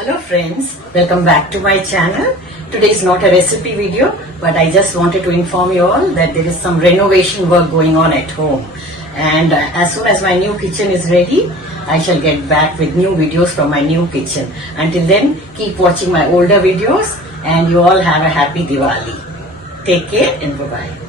Hello friends, welcome back to my channel. Today is not a recipe video, but I just wanted to inform you all that there is some renovation work going on at home. And as soon as my new kitchen is ready, I shall get back with new videos from my new kitchen. Until then, keep watching my older videos and you all have a happy Diwali. Take care and bye-bye.